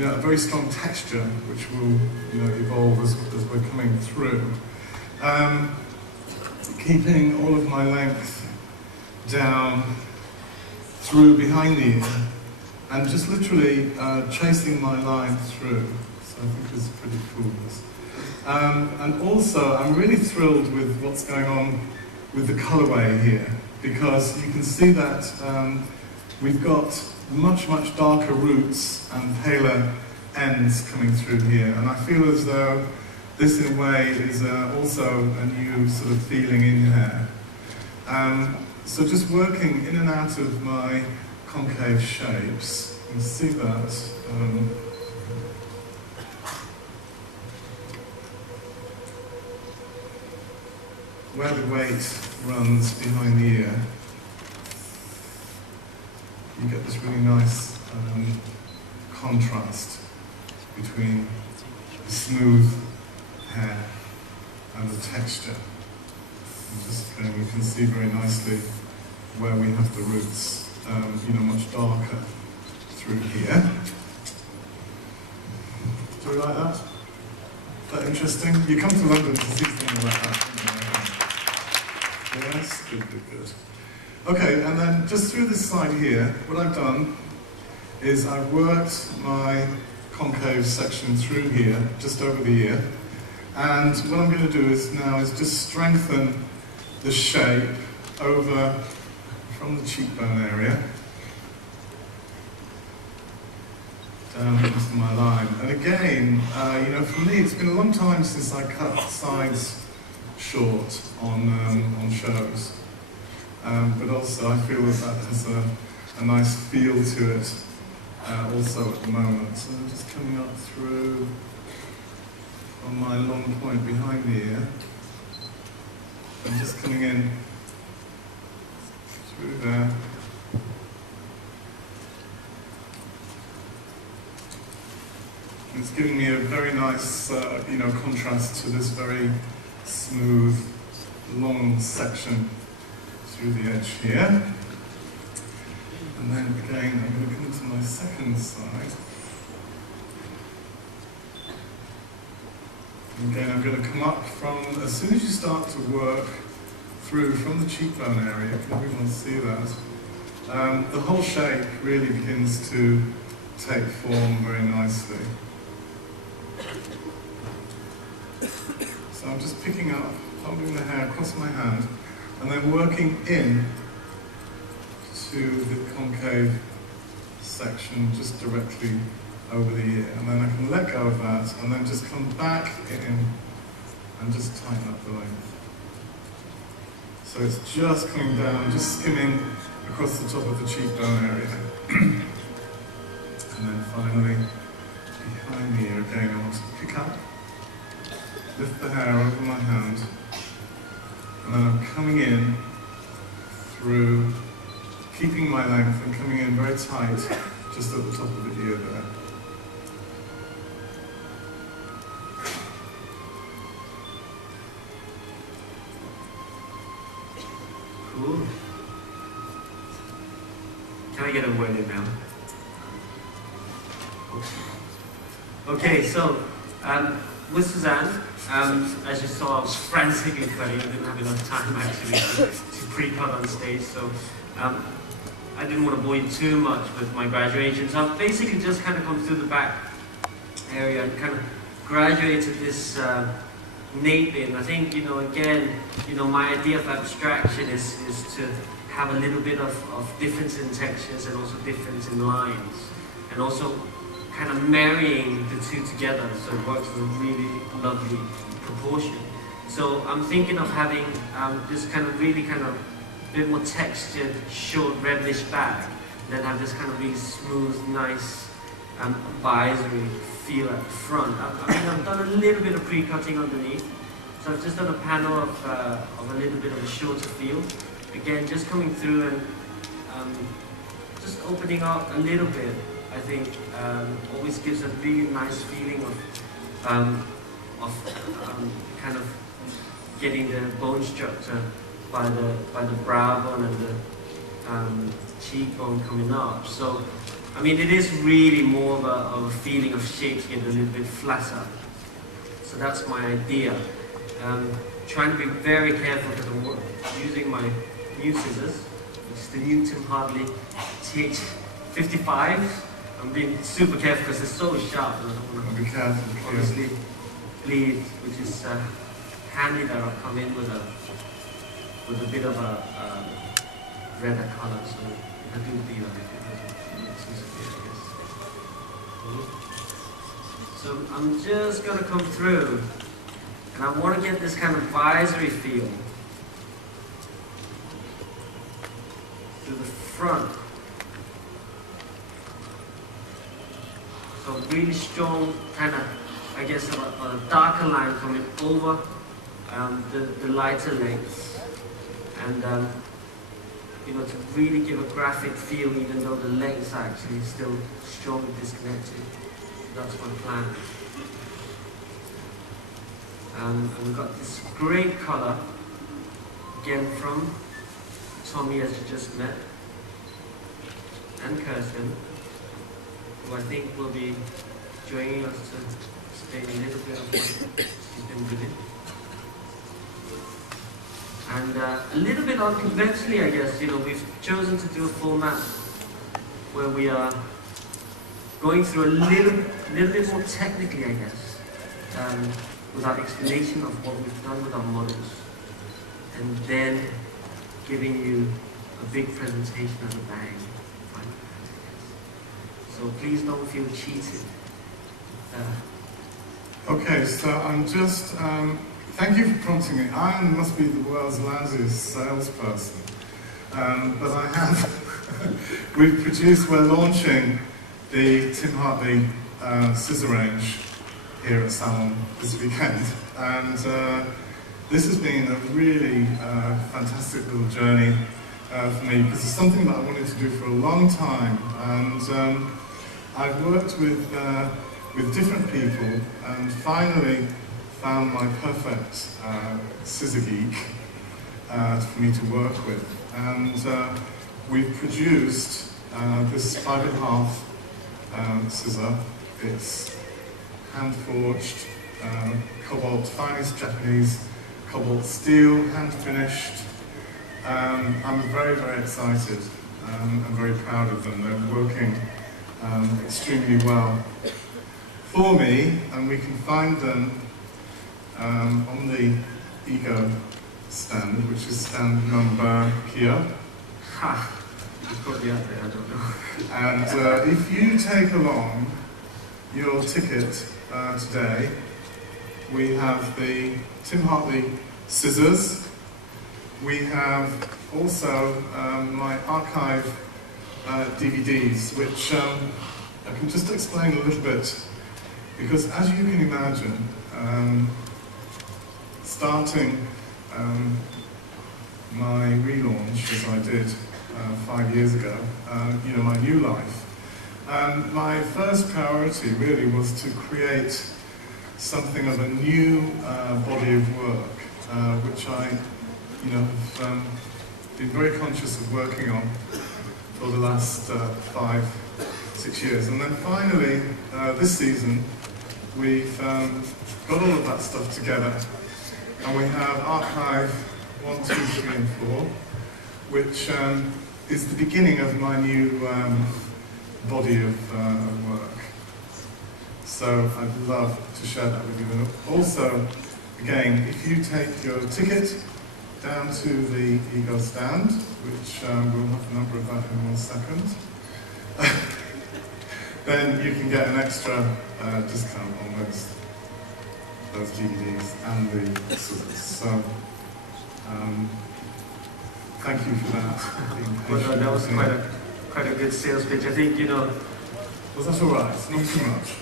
a very strong texture, which will evolve as we're coming through. Keeping all of my length down through behind the ear, and just literally chasing my line through. So I think it's pretty cool. And also, I'm really thrilled with what's going on with the colorway here, because you can see that we've got much, much darker roots and paler ends coming through here. And I feel as though this, in a way, is also a new sort of feeling in hair. So just working in and out of my concave shapes, you can see that. Where the weight runs behind the ear, you get this really nice contrast between the smooth hair and the texture. And you can see very nicely where we have the roots, much darker through here. Do you like that? Is that interesting? You come to London to see things like that. Yes, good. Okay, and then just through this side here, what I've done is I've worked my concave section through here, just over the ear, and what I'm going to do now is just strengthen the shape over from the cheekbone area down into my line. And again, for me, it's been a long time since I cut sides short on shows, but also I feel that has a nice feel to it also at the moment. So I'm just coming up through on my long point behind the ear. I'm just coming in through there. It's giving me a very nice, contrast to this very smooth, long section through the edge here. And then again, I'm going to come into my second side. And again, I'm going to come up from, as soon as you start to work through from the cheekbone area, can everyone see that? The whole shape really begins to take form very nicely. So I'm just picking up, holding the hair across my hand, and then working in to the concave section just directly over the ear. And then I can let go of that, and then just come back in and just tighten up the length. So it's just coming down, just skimming across the top of the cheekbone area. And then finally, behind the ear again, I want to pick up, lift the hair over my hand, and then I'm coming in through, keeping my length and coming in very tight, just at the top of the ear there. Cool. Can I get a word in now? Okay, so with Suzanne, as you saw, I was frantically cutting. I didn't have enough time actually to pre-cut on stage, so I didn't want to bore you too much with my graduation. So I've basically just kind of come through the back area and kind of graduated this nape in. I think, again, my idea of abstraction is to have a little bit of difference in textures and also difference in lines, and also kind of marrying the two together so it works with a really lovely proportion. So I'm thinking of having this kind of really kind of bit more textured, short, reddish back, and then have this kind of really smooth, nice advisory feel at the front. I've done a little bit of pre-cutting underneath, so I've just done a panel of a little bit of a shorter feel. Again, just coming through and just opening up a little bit, I think always gives a really nice feeling of kind of getting the bone structure by the brow bone and the cheekbone coming up. So I mean, it is really more of a feeling of shaping it a little bit flatter. So that's my idea. Trying to be very careful because I'm using my new scissors, which is the new Tim Hartley TH55. I'm being super careful because it's so sharp and I don't want to Be careful. obviously bleed, which is handy that I'll come in with a bit of a redder color. So if I do bleed on it, it doesn't look too severe, I guess. So I'm just gonna come through, and I want to get this kind of visory feel to the front. So really strong, kind of, I guess, a darker line coming over the lighter lengths, and you know, to really give a graphic feel, even though the lengths are actually still strongly disconnected. That's my plan. And we've got this great color, again from Tommy, as you just met, and Kirsten, who I think will be joining us to explain a little bit of what she's been doing. And a little bit unconventionally, I guess, you know, we've chosen to do a format where we are going through a little bit more technically, I guess, with our explanation of what we've done with our models, and then giving you a big presentation of the bag. So please don't feel cheated. Okay, so I'm just, thank you for prompting me. I must be the world's loudest salesperson, but I have, we're launching the Tim Hartley scissor range here at Salon this weekend, and this has been a really fantastic little journey for me, because it's something that I wanted to do for a long time, and I've worked with different people and finally found my perfect scissor geek for me to work with. And we've produced this 5.5 scissor. It's hand forged, cobalt, finest Japanese cobalt steel, hand finished. I'm very, very excited. I'm very proud of them. They're working extremely well for me, and we can find them on the Ego stand, which is stand number here. Ha! It's probably out there, I don't know. And if you take along your ticket today, we have the Tim Hartley scissors. We have also my archive DVDs, which I can just explain a little bit, because as you can imagine, starting my relaunch, as I did 5 years ago, you know, my new life, my first priority really was to create something of a new body of work, which I, you know, have been very conscious of working on for the last 5, 6 years. And then finally, this season, we've got all of that stuff together. And we have Archive 1, 2, 3, and 4, which is the beginning of my new body of work. So I'd love to share that with you. And also, again, if you take your ticket down to the Ego stand, which we'll have a number of that in 1 second, then you can get an extra discount on those DVDs and the scissors. So thank you for that. Well, that was quite a good sales pitch. I think, you know, Was that all right? Not too much.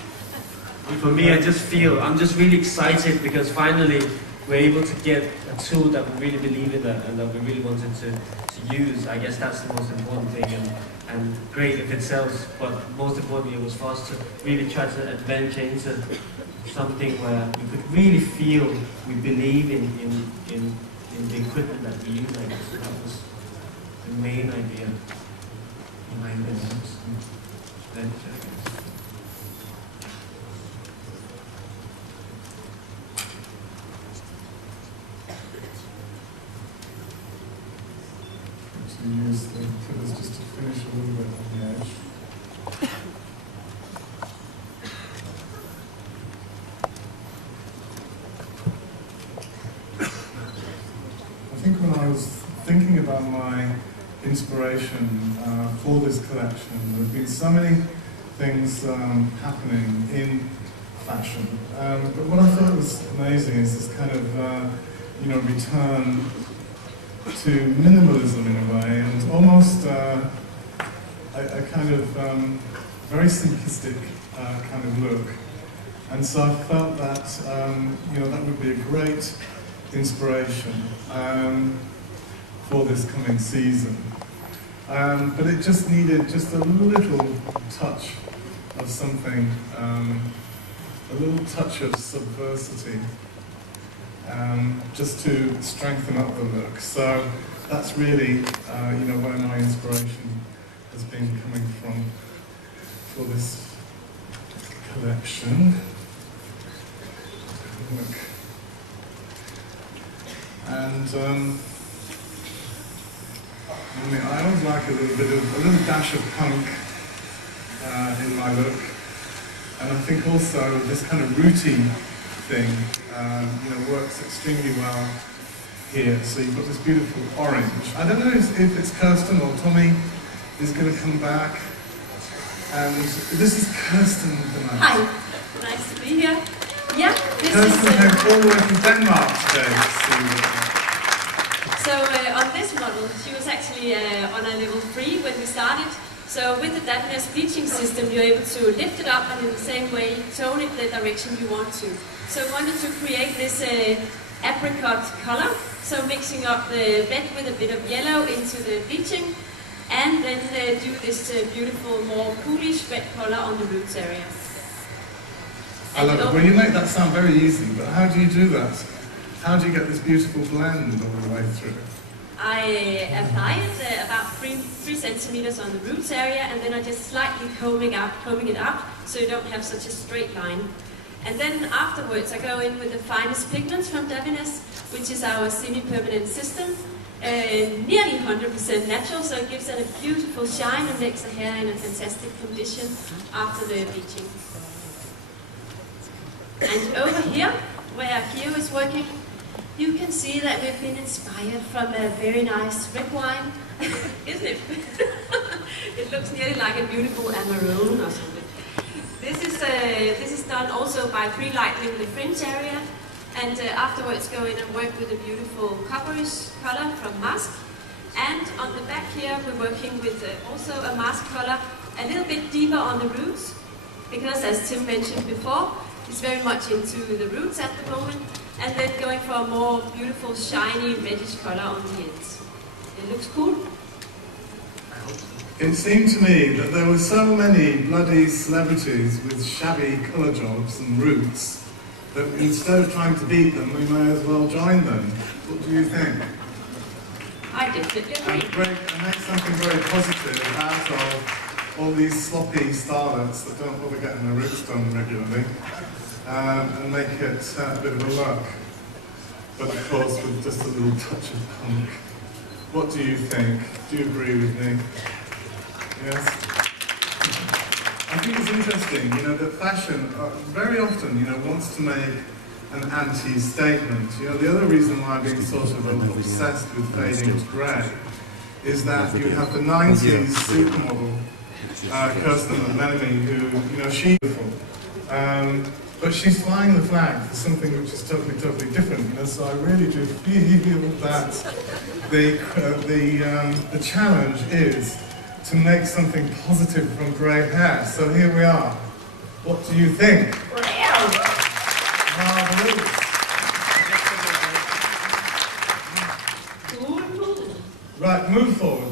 for me, I'm just really excited because finally we're able to get a tool that we really believe in and that we really wanted to use. I guess that's the most important thing, and great if it sells, but most importantly it was for us to really try to adventure into something where we could really feel we believe in the equipment that we use. I guess that was the main idea behind this. To use the pillars just to finish a little bit on the edge. I think when I was thinking about my inspiration for this collection, there have been so many things happening in fashion. But what I thought was amazing is this kind of, return to minimalism in a way, and almost a kind of very simplistic kind of look. And so I felt that that would be a great inspiration for this coming season. But it just needed just a little touch of something, a little touch of subversity. Just to strengthen up the look. So that's really, where my inspiration has been coming from for this collection. Look. And I always like a little dash of punk in my look, and I think also this kind of rooty thing, works extremely well here. So you've got this beautiful orange. I don't know if it's Kirsten or Tommy is going to come back. And this is Kirsten tonight. Hi, nice to be here. Yeah, this Kirsten is... came all the way from Denmark today. So on this model, she was actually on a level 3 when we started. So with the Daphne's bleaching system, you're able to lift it up and in the same way tone it the direction you want to. So I wanted to create this apricot color, so mixing up the red with a bit of yellow into the bleaching, and then do this beautiful, more coolish red color on the roots area. I love it. Well, you make that sound very easy, but how do you do that? How do you get this beautiful blend all the way through? I apply it about 3 centimeters on the roots area, and then I just slightly combing it up so you don't have such a straight line. And then afterwards I go in with the finest pigments from Davines, which is our semi-permanent system, nearly 100% natural, so it gives it a beautiful shine and makes the hair in a fantastic condition after the bleaching. And over here, where Kio is working, you can see that we've been inspired from a very nice red wine, isn't it? It looks nearly like a beautiful Amarone or something. This is done also by pre-lightening the fringe area, and afterwards go in and work with a beautiful copperish color from Mask. And on the back here we're working with also a Mask color, a little bit deeper on the roots, because as Tim mentioned before, he's very much into the roots at the moment, and then going for a more beautiful shiny reddish color on the ends. It looks cool. It seemed to me that there were so many bloody celebrities with shabby colour jobs and roots that instead of trying to beat them, we may as well join them. What do you think? I definitely agree. And make something very positive out of all these sloppy starlets that don't bother getting their roots done regularly, and make it a bit of a look. But of course with just a little touch of punk. What do you think? Do you agree with me? Yes? I think it's interesting, that fashion very often, wants to make an anti-statement. The other reason why I've been sort of obsessed with fading to grey is that you have the 90s supermodel, Kirsten McMenemy, who, she's beautiful. But she's flying the flag for something which is totally different. So I really do feel that the challenge is to make something positive from grey hair. So here we are. What do you think? Right, move forward.